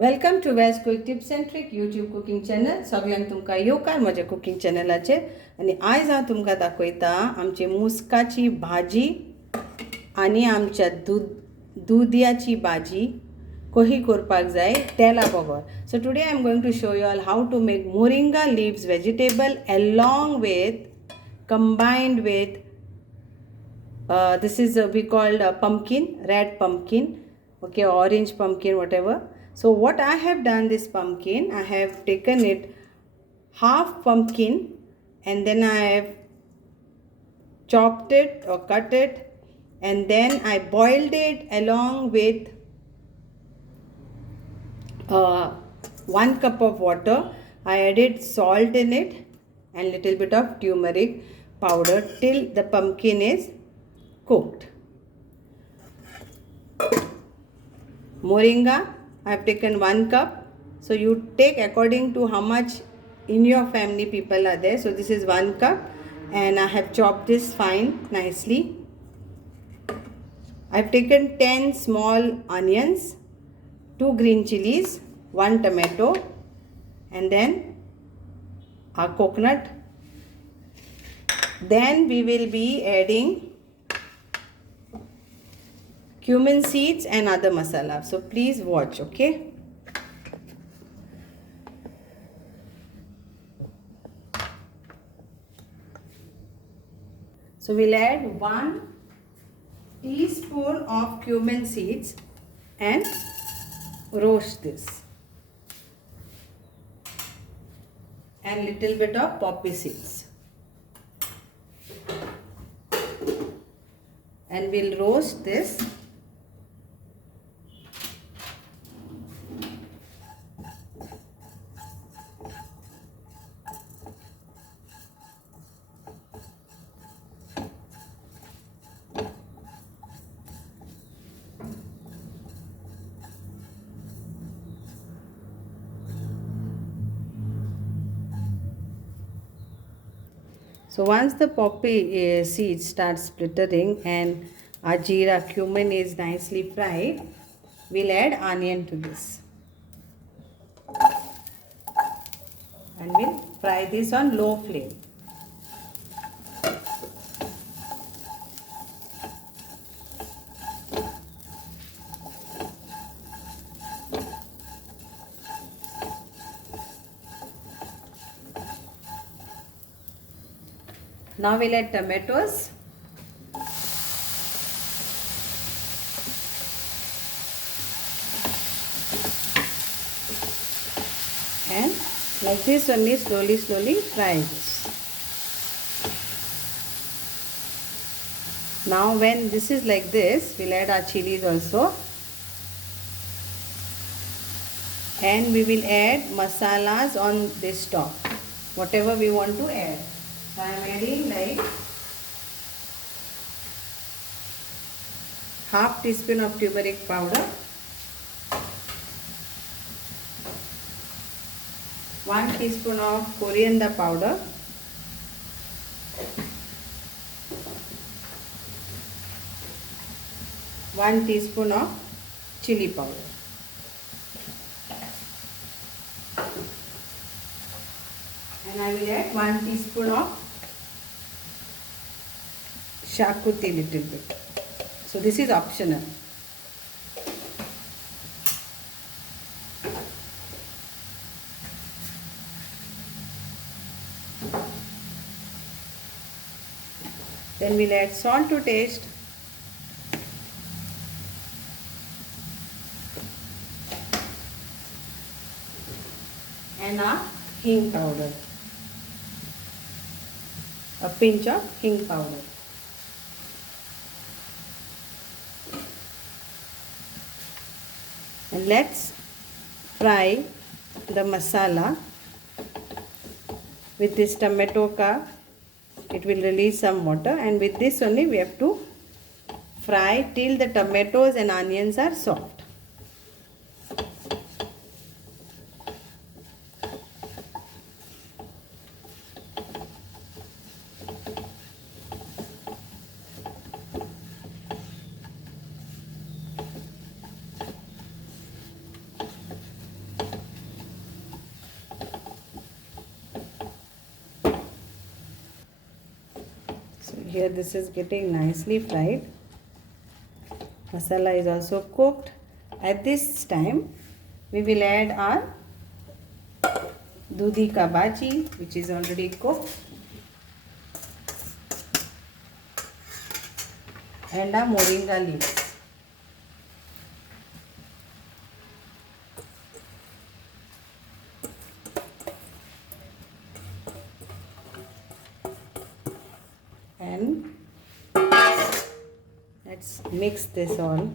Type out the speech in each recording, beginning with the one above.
Welcome to veg quick tips and trick YouTube cooking channel. सगळ्यांक तुमकां येवकार म्हज्या कुकिंग चॅनलाचेर. आनी आयज हांव तुमकां दाखयता आमची मुस्काची भाजी आनी आमच्या दुदयाची भाजी कशी करपाक जाय तेला बगर. So today I am going to show you all how to make moringa leaves vegetable along with combined with this is we called pumpkin, red pumpkin, okay, orange pumpkin, whatever. So what I have done, this pumpkin, I have taken it half pumpkin and then I have chopped it or cut it, and then I boiled it along with 1 cup of water. I added salt in it and little bit of turmeric powder till the pumpkin is cooked. Moringa, I have taken 1 cup. So you take according to how much in your family people are there. So this is 1 cup and I have chopped this fine nicely. I have taken 10 small onions, 2 green chilies, 1 tomato, and then our coconut. Then we will be adding cumin seeds and other masala. So please watch, okay? So we'll add 1 teaspoon of cumin seeds and roast this. And little bit of poppy seeds. And we'll roast this. So once the poppy seeds start splittering and our jeera cumin is nicely fried, we'll add onion to this. And we'll fry this on low flame. Now we'll add tomatoes. And like this only, slowly fry this. Now when this is like this, we'll add our chilies also. And we will add masalas on this top, whatever we want to add. So I am adding like half teaspoon of turmeric powder, 1 teaspoon of coriander powder, 1 teaspoon of chili powder. And I will add 1 teaspoon of Xacuti little bit. So this is optional. Then we'll add salt to taste. And our hing powder. A pinch of hing powder. And let's fry the masala with this tomato ka. It will release some water, and with this only we have to fry till the tomatoes and onions are soft. here this is getting nicely fried. Masala is also cooked. At this time we will add our Dudi ka Bhaji, which is already cooked, and our Moringa leaves. And let's mix this all.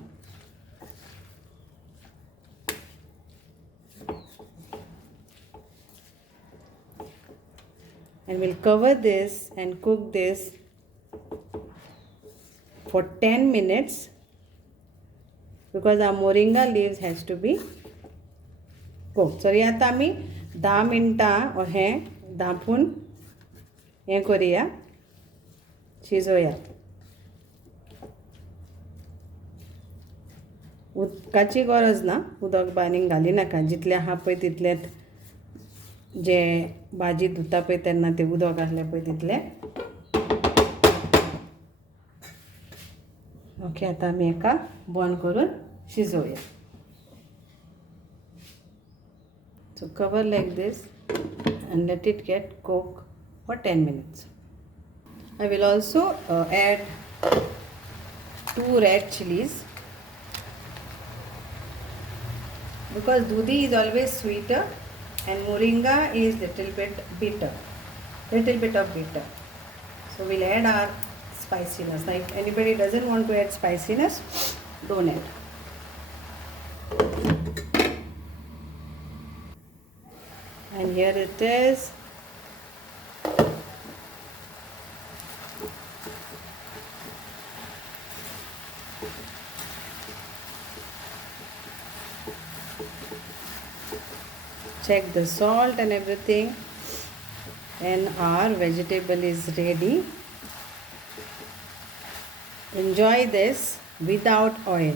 And we'll cover this and cook this for 10 minutes because our Moringa leaves has to be cooked. So आता आम्ही 10 मिनटां हे धापून हे करूया, शिजोया. उदकाची गरज ना, उदक बांदून घाली नाका. जितले आहा पळय तितलेत जे भाजी धुता पळय तेन्ना ते उदक आसलें पळय तितले. ओके, आता आमी एका बंद करून शिजोवया. So cover like this and let it get cooked for 10 minutes. I will also add 2 red chilies because Dudi is always sweeter and Moringa is little bit bitter, little bit of bitter. So we'll add our spiciness. Now if anybody doesn't want to add spiciness, don't add. And here it is. Check the salt and everything, and our vegetable is ready. Enjoy this without oil.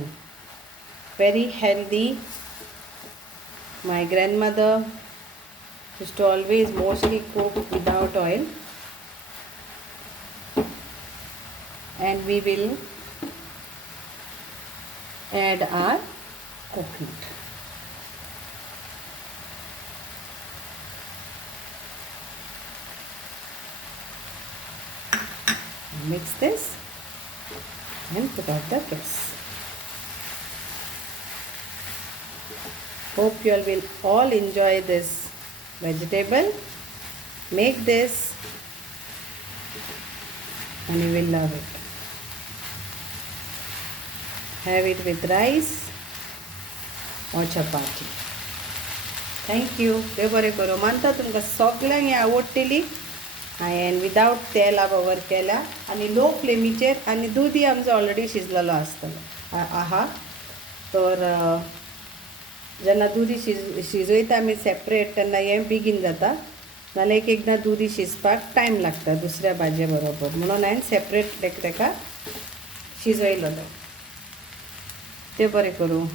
Very healthy. My grandmother used to always mostly cook without oil. And we will add our coconut. Mix this and put out the gas. Hope you all will all enjoy this vegetable. Make this and you will love it. Have it with rice or chapati. Thank you. देव बरें करूं. मानता तुमकां सगळ्यांक आवडटली. And without तेल वापर केला आणि लो फ्लेमीचेर, आणि दूध आमचो ऑलरेडी शिजलेलो आसतलो आहा. तर जेन्ना दुदी शिजयता आमी सेपरेट तेन्ना हें बेगीन जाता. नाल्यार एकदां दुदी शिजपाक टायम लागता दुसऱ्या भाजये बरोबर, म्हणून हांवें सेपरेट ताका शिजयलेलो. तें बरें करूं.